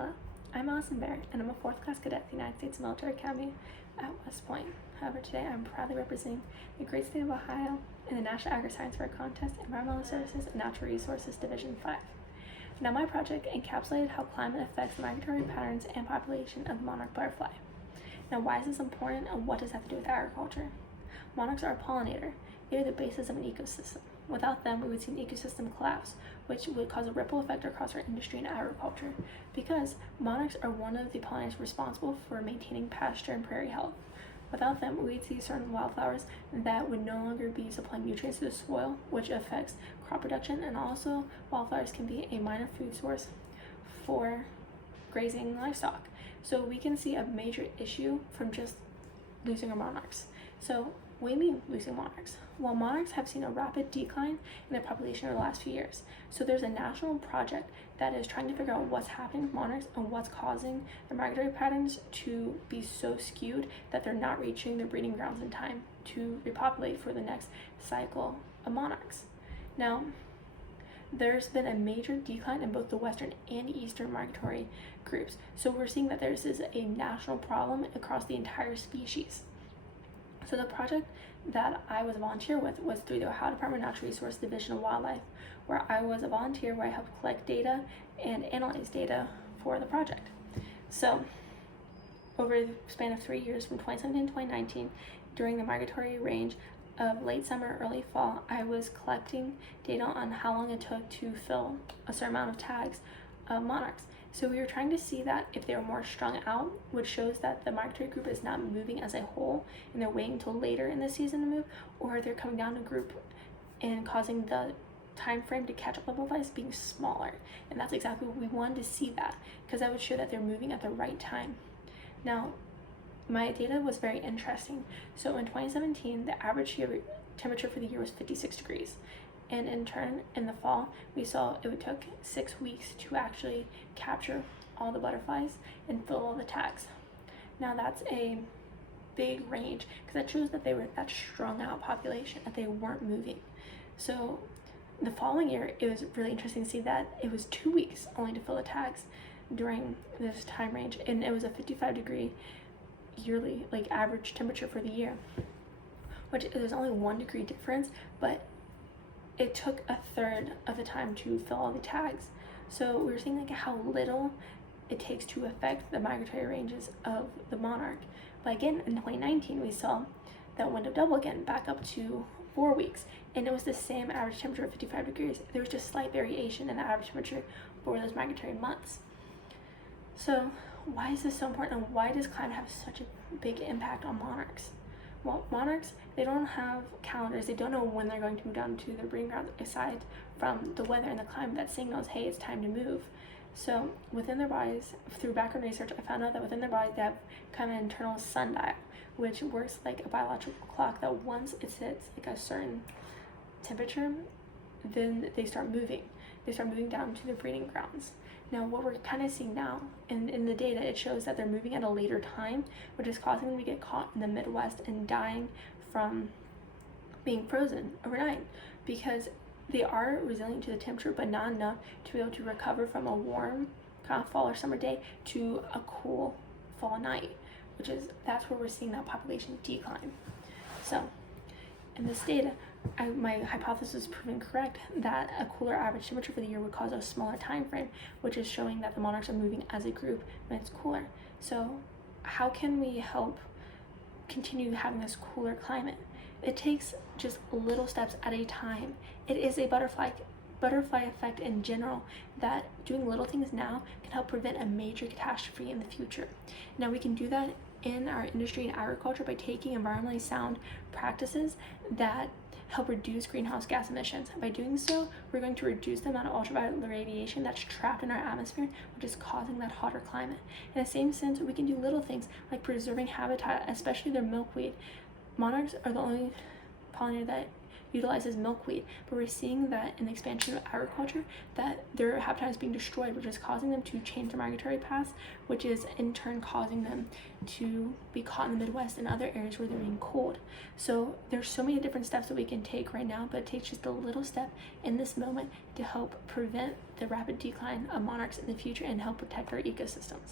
Hello, I'm Allison Bear, and I'm a 4th class cadet at the United States Military Academy at West Point. However, today I'm proudly representing the great state of Ohio in the National Agri-Science Fair Contest, Environmental Services and Natural Resources Division 5. Now, my project encapsulated how climate affects migratory patterns and population of the monarch butterfly. Now, why is this important, and what does it have to do with agriculture? Monarchs are a pollinator. They are the basis of an ecosystem. Without them, we would see an ecosystem collapse, which would cause a ripple effect across our industry and agriculture, because monarchs are one of the pollinators responsible for maintaining pasture and prairie health. Without them, we'd see certain wildflowers that would no longer be supplying nutrients to the soil, which affects crop production, and also wildflowers can be a minor food source for grazing livestock. So we can see a major issue from just losing our monarchs. So what do you mean losing monarchs? Well, monarchs have seen a rapid decline in their population over the last few years. So there's a national project that is trying to figure out what's happening with monarchs and what's causing their migratory patterns to be so skewed that they're not reaching their breeding grounds in time to repopulate for the next cycle of monarchs. Now, there's been a major decline in both the western and eastern migratory groups. So we're seeing that this is a national problem across the entire species. So the project that I was a volunteer with was through the Ohio Department of Natural Resources Division of Wildlife, where I was a volunteer where I helped collect data and analyze data for the project. So over the span of 3 years, from 2017 to 2019, during the migratory range of late summer, early fall, I was collecting data on how long it took to fill a certain amount of tags of monarchs. So we were trying to see that if they were more strung out, which shows that the migratory group is not moving as a whole and they're waiting until later in the season to move, or they're coming down to group and causing the time frame to catch up with butterflies being smaller. And that's exactly what we wanted to see, that because that would show that they're moving at the right time. Now, my data was very interesting. So in 2017, the average temperature for the year was 56 degrees. And in turn, in the fall, we saw it took 6 weeks to actually capture all the butterflies and fill all the tags. Now that's a big range because that shows that they were that strung out population, that they weren't moving. So the following year, it was really interesting to see that it was 2 weeks only to fill the tags during this time range, and it was a 55-degree yearly average temperature for the year, which there's only 1 degree difference, but it took a third of the time to fill all the tags. So we were seeing how little it takes to affect the migratory ranges of the monarch. But again, in 2019, we saw that went up double again, back up to 4 weeks, and it was the same average temperature of 55 degrees. There was just slight variation in the average temperature for those migratory months. So why is this so important, and why does climate have such a big impact on monarchs? Well, monarchs, they don't have calendars. They don't know when they're going to move down to their breeding grounds, aside from the weather and the climate that signals, hey, it's time to move. So within their bodies, through background research, I found out that within their bodies they have kind of an internal sundial, which works like a biological clock, that once it hits a certain temperature, then they start moving. They start moving down to their breeding grounds. Now, what we're kind of seeing now in the data, it shows that they're moving at a later time, which is causing them to get caught in the Midwest and dying from being frozen overnight, because they are resilient to the temperature, but not enough to be able to recover from a warm kind of fall or summer day to a cool fall night, that's where we're seeing that population decline. So in this data, my hypothesis is proven correct, that a cooler average temperature for the year would cause a smaller time frame, which is showing that the monarchs are moving as a group when it's cooler. So how can we help continue having this cooler climate? It takes just little steps at a time. It is a butterfly effect in general, that doing little things now can help prevent a major catastrophe in the future. Now we can do that in our industry and agriculture by taking environmentally sound practices that help reduce greenhouse gas emissions. By doing so, we're going to reduce the amount of ultraviolet radiation that's trapped in our atmosphere, which is causing that hotter climate. In the same sense, we can do little things like preserving habitat, especially their milkweed. Monarchs are the only pollinator that utilizes milkweed, but we're seeing that in the expansion of agriculture that their habitat is being destroyed, which is causing them to change their migratory paths, which is in turn causing them to be caught in the Midwest and other areas where they're being cold. So there's so many different steps that we can take right now, but it takes just a little step in this moment to help prevent the rapid decline of monarchs in the future and help protect our ecosystems.